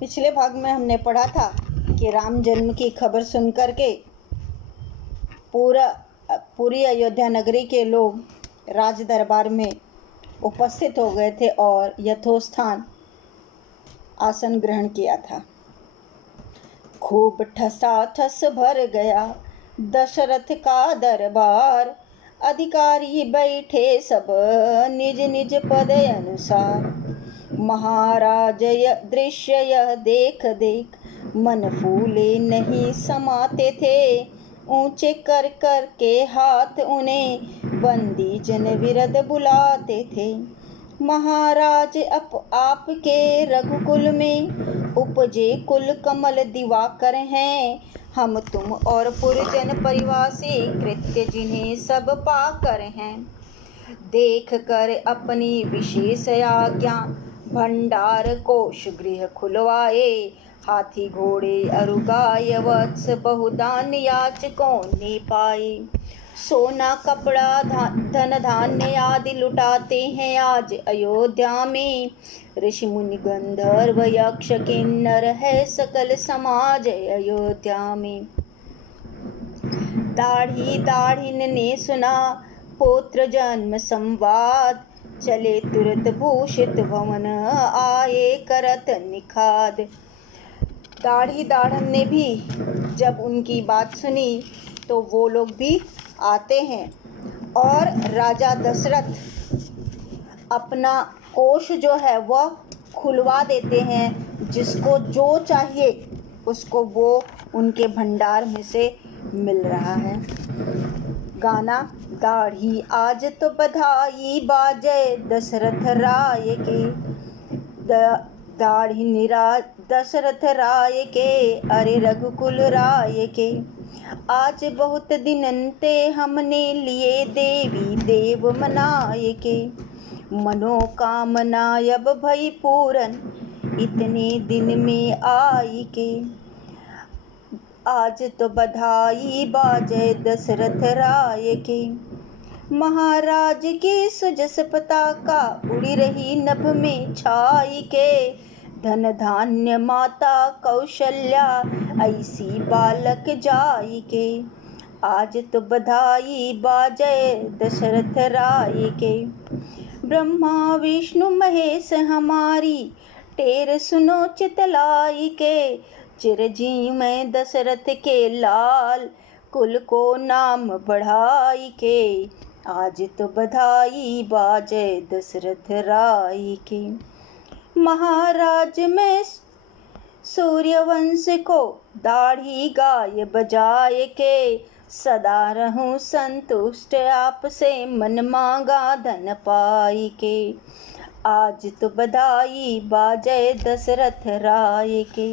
पिछले भाग में हमने पढ़ा था कि राम जन्म की खबर सुनकर के पूरी अयोध्या नगरी के लोग राज दरबार में उपस्थित हो गए थे और यथोस्थान आसन ग्रहण किया था। खूब ठसाठस भर गया दशरथ का दरबार, अधिकारी बैठे सब निज निज पद अनुसार। महाराज दृश्य यह देख देख मन फूले नहीं समाते थे, ऊंचे कर कर के हाथ उन्हें बंदी जन विरद बुलाते थे। महाराज आपके रघुकुल में उपजे कुल कमल दिवाकर हैं, हम तुम और पुरजन परिवासी कृत्य जिन्हें सब पाकर हैं। देख कर अपनी विशेष आज्ञा भंडार कोष गृह खुलवाए, हाथी घोड़े अरु गाय वत्स बहुदान याचकों ने पाए। सोना कपड़ा धन धान्य आदि लुटाते हैं आज अयोध्या में, ऋषि मुनि गंधर्व यक्ष किन्नर है सकल समाज अयोध्या में। दाढ़ी दाढ़िन ने सुना पुत्र जन्म संवाद, चले तुरंत भूषित भवन आए करत निखाद। दाढ़ी दाढ़न ने भी जब उनकी बात सुनी तो वो लोग भी आते हैं और राजा दशरथ अपना कोष जो है वह खुलवा देते हैं, जिसको जो चाहिए उसको वो उनके भंडार में से मिल रहा है। गाना दाढ़ी आज तो बधाई बाजे दशरथ राय के, दाढ़ी निरा दशरथ राय के अरे रघुकुल राय के। आज बहुत दिनंते हमने लिए देवी देव मनाए के, मनोकामना अब भई पूरन इतने दिन में आई के। आज तो बधाई बाजे दशरथ राय के, महाराज की सुजस पताका उड़ी रही नभ में छाई के। धन धान्य माता कौशल्या ऐसी बालक जाई के, आज तो बधाई बाजे दशरथ राय के। ब्रह्मा विष्णु महेश हमारी टेर सुनो चितलाई के, चिरंजीव में दशरथ के लाल कुल को नाम बढ़ाई के। आज तो बधाई बाजे दशरथ राय के, महाराज में सूर्यवंश को दाढ़ी गाय बजाए के। सदा रहूं संतुष्ट आपसे मन मांगा धन पाई के, आज तो बधाई बाजे दशरथ राय के।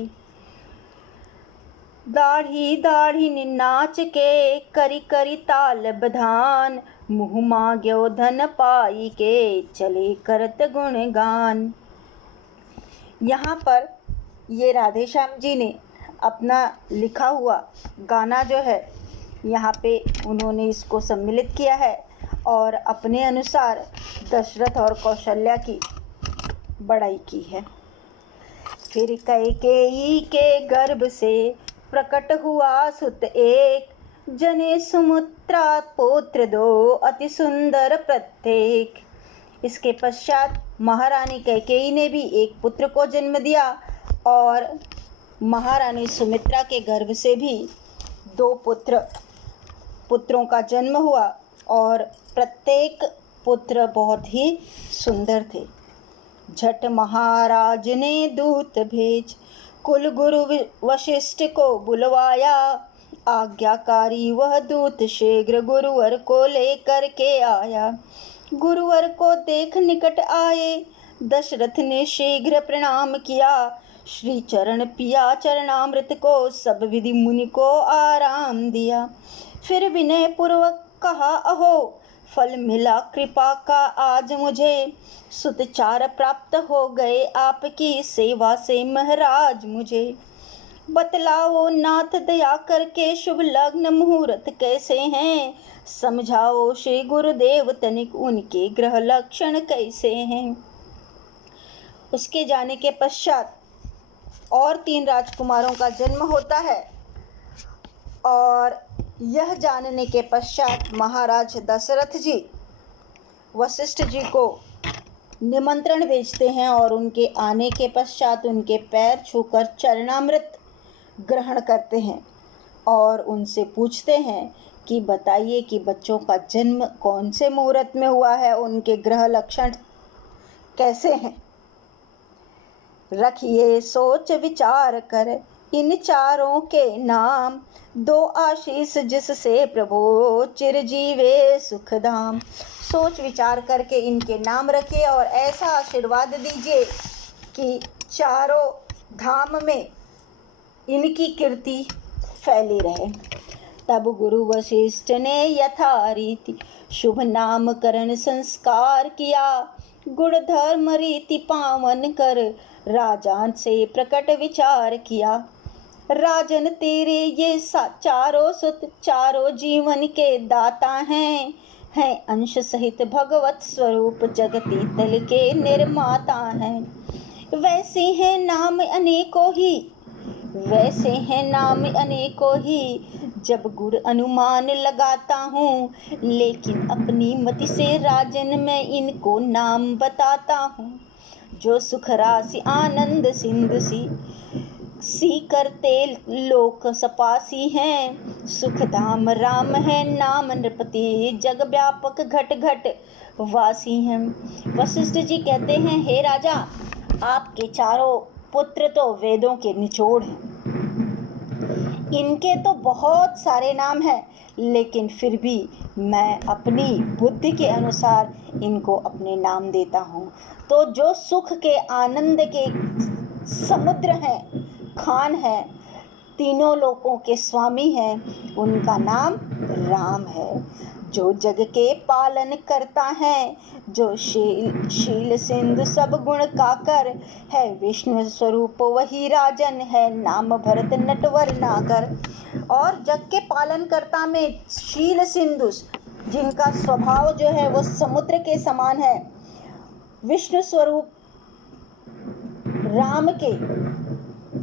दाढ़ी दाढ़ी नाच के करी करी ताल बधान, मुँह मांग्यो धन पाई के चले करत गुणगान। यहाँ पर ये राधेश्याम जी ने अपना लिखा हुआ गाना जो है यहाँ पे उन्होंने इसको सम्मिलित किया है और अपने अनुसार दशरथ और कौशल्या की बड़ाई की है। फिर कैकेयी के गर्भ से प्रकट हुआ सुत एक, जने सुमित्रा पुत्र दो अति सुंदर प्रत्येक। इसके पश्चात महारानी कैकेयी ने भी एक पुत्र को जन्म दिया और महारानी सुमित्रा के गर्भ से भी 2 पुत्रों का जन्म हुआ और प्रत्येक पुत्र बहुत ही सुंदर थे। झट महाराज ने दूत भेज कुल गुरु वशिष्ठ को बुलवाया, आज्ञाकारी वह दूत शीघ्र गुरुवर को लेकर के आया। गुरुवर को देख निकट आए दशरथ ने शीघ्र प्रणाम किया, श्री चरण पिया चरणामृत को सब विधि मुनि को आराम दिया। फिर विनय पूर्वक कहा अहो फल मिला कृपा का आज मुझे, सुतचार प्राप्त हो गए आपकी सेवा से महाराज मुझे। बतलाओ नाथ दया करके शुभ लग्न मुहूर्त कैसे हैं, समझाओ श्री गुरुदेव तनिक उनके ग्रह लक्षण कैसे हैं। उसके जाने के पश्चात और 3 राजकुमारों का जन्म होता है। और यह जानने के पश्चात महाराज दशरथ जी वशिष्ठ जी को निमंत्रण भेजते हैं और उनके आने के पश्चात उनके पैर छूकर चरणामृत ग्रहण करते हैं और उनसे पूछते हैं कि बताइए कि बच्चों का जन्म कौन से मुहूर्त में हुआ है, उनके ग्रह लक्षण कैसे हैं। रखिए सोच विचार कर इन चारों के नाम, 2 आशीष जिससे प्रभु चिरजीवे सुखधाम। सोच विचार करके इनके नाम रखिए और ऐसा आशीर्वाद दीजिए कि चारों धाम में इनकी कीर्ति फैली रहे। तब गुरु वशिष्ठ ने यथारीति शुभ नामकरण संस्कार किया, गुण धर्म रीति पावन कर राजान से प्रकट विचार किया। राजन तेरे ये चारों सुत चारों जीवन के दाता हैं अंश सहित भगवत स्वरूप जगती तल के निर्माता हैं। वैसे हैं नाम अनेकों ही जब गुण अनुमान लगाता हूँ, लेकिन अपनी मति से राजन मैं इनको नाम बताता हूँ। जो सुख राशि आनंद सिंधु सी करते लोक सपासी हैं, सुखधाम राम है नाम नृपति जग व्यापक घट घट वासी हैं। वशिष्ठ जी कहते हैं, हे राजा, आपके चारों पुत्र तो वेदों के निचोड़ हैं। इनके तो बहुत सारे नाम हैं, लेकिन फिर भी मैं अपनी बुद्धि के अनुसार इनको अपने नाम देता हूँ। तो जो सुख के आनंद के समुद्र हैं, खान है, तीनों लोकों के स्वामी हैं, उनका नाम राम है। जो जग के पालन करता है, जो शील सिंधु सब गुण का कर है, विष्णु स्वरूप वही राजन है, नाम भरत नटवर नागर। और जग के पालन करता में शील सिंधु, जिनका स्वभाव जो है वो समुद्र के समान है, विष्णु स्वरूप राम के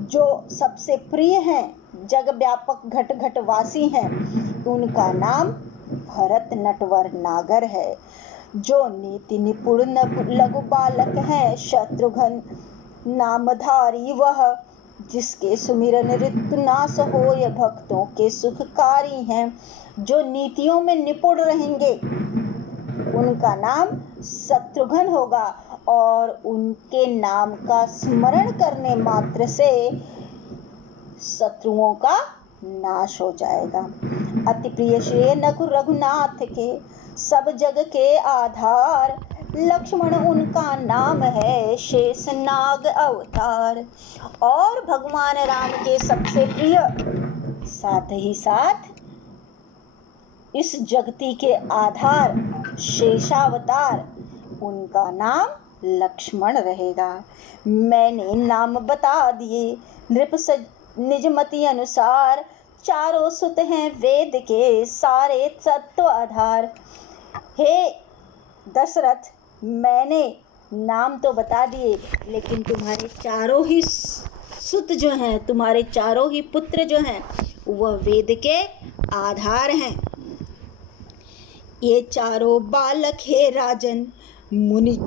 जो सबसे प्रिय हैं, जग व्यापक घट घट वासी हैं, उनका नाम भरत नटवर नागर है। जो नीति निपुण लघु बालक है, शत्रुघ्न नामधारी वह, जिसके सुमिरन ऋतुनाश होय भक्तों के सुखकारी हैं। जो नीतियों में निपुण रहेंगे उनका नाम शत्रुघ्न होगा और उनके नाम का स्मरण करने मात्र से शत्रुओं का नाश हो जाएगा। अति प्रिय श्री रघुनाथ के सब जग के आधार, लक्ष्मण उनका नाम है शेषनाग अवतार। और भगवान राम के सबसे प्रिय साथ ही साथ इस जगती के आधार शेषावतार, उनका नाम लक्ष्मण रहेगा। मैंने नाम बता दिए नृप निजमति अनुसार, चारों सुत हैं वेद के सारे तत्व आधार। हे दशरथ, मैंने नाम तो बता दिए, लेकिन तुम्हारे चारों ही सुत जो हैं, तुम्हारे चारों ही पुत्र जो हैं, वह वेद के आधार हैं। ये चारों बालक हे राजन मुनि,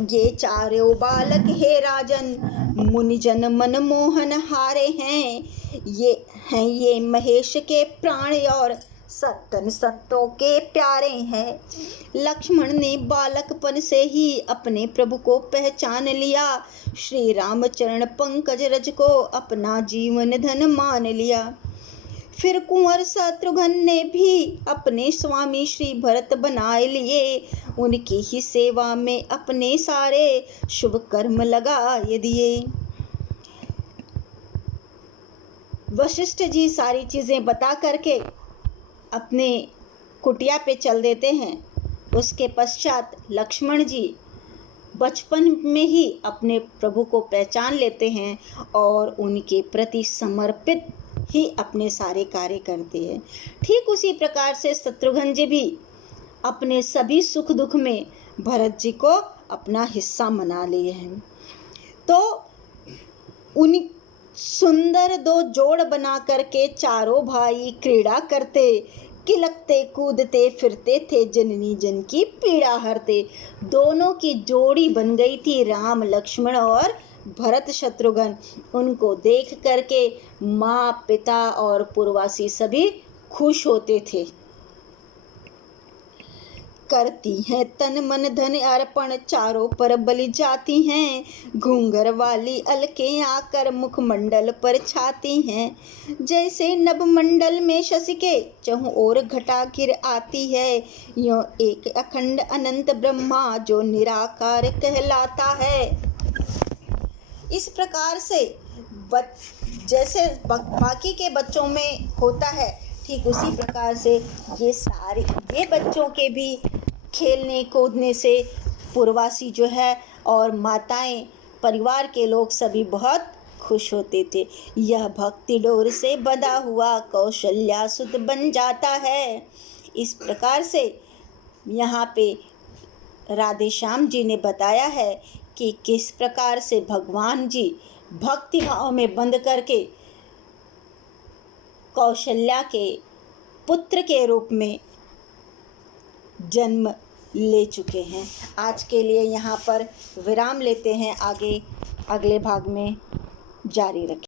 ये चारों बालक हे राजन मुनिजन मनमोहन हारे हैं। ये महेश के प्राण और सत्तन संतों के प्यारे हैं। लक्ष्मण ने बालकपन से ही अपने प्रभु को पहचान लिया, श्री राम चरण पंकज रज को अपना जीवन धन मान लिया। फिर कुंवर शत्रुघ्न ने भी अपने स्वामी श्री भरत बनाए लिए, उनकी ही सेवा में अपने सारे शुभ कर्म लगा दिए। वशिष्ठ जी सारी चीजें बता करके अपने कुटिया पे चल देते हैं। उसके पश्चात लक्ष्मण जी बचपन में ही अपने प्रभु को पहचान लेते हैं और उनके प्रति समर्पित ही अपने सारे कार्य करते हैं। ठीक उसी प्रकार से शत्रुघ्न जी भी अपने सभी सुख दुख में भरत जी को अपना हिस्सा बना लिए हैं। तो उन सुंदर दो जोड़ बना करके चारों भाई क्रीड़ा करते, किलकते कूदते फिरते थे, जननी जन की पीड़ा हरते। दोनों की जोड़ी बन गई थी राम लक्ष्मण और भरत शत्रुघ्न। उनको देख करके माँ, पिता और पुरवासी सभी खुश होते थे। करती हैं तन मन धन अर्पण, चारों पर बलि जाती हैं। घूंघर वाली अलकें आकर मुखमंडल पर छाती हैं। जैसे नभ मंडल में शशि के चहुं ओर घटा घिर आती है, यों एक अखंड अनंत ब्रह्मा जो निराकार कहलाता है। इस प्रकार से जैसे बाकी के बच्चों में होता है, ठीक उसी प्रकार से ये बच्चों के भी खेलने कूदने से पूर्ववासी जो है और माताएं, परिवार के लोग सभी बहुत खुश होते थे। यह भक्ति डोर से बंधा हुआ कौशल्या सुत बन जाता है। इस प्रकार से यहाँ पे राधे श्याम जी ने बताया है कि किस प्रकार से भगवान जी भक्ति भाव में बंध करके कौशल्या के पुत्र के रूप में जन्म ले चुके हैं। आज के लिए यहाँ पर विराम लेते हैं, आगे अगले भाग में जारी रखें।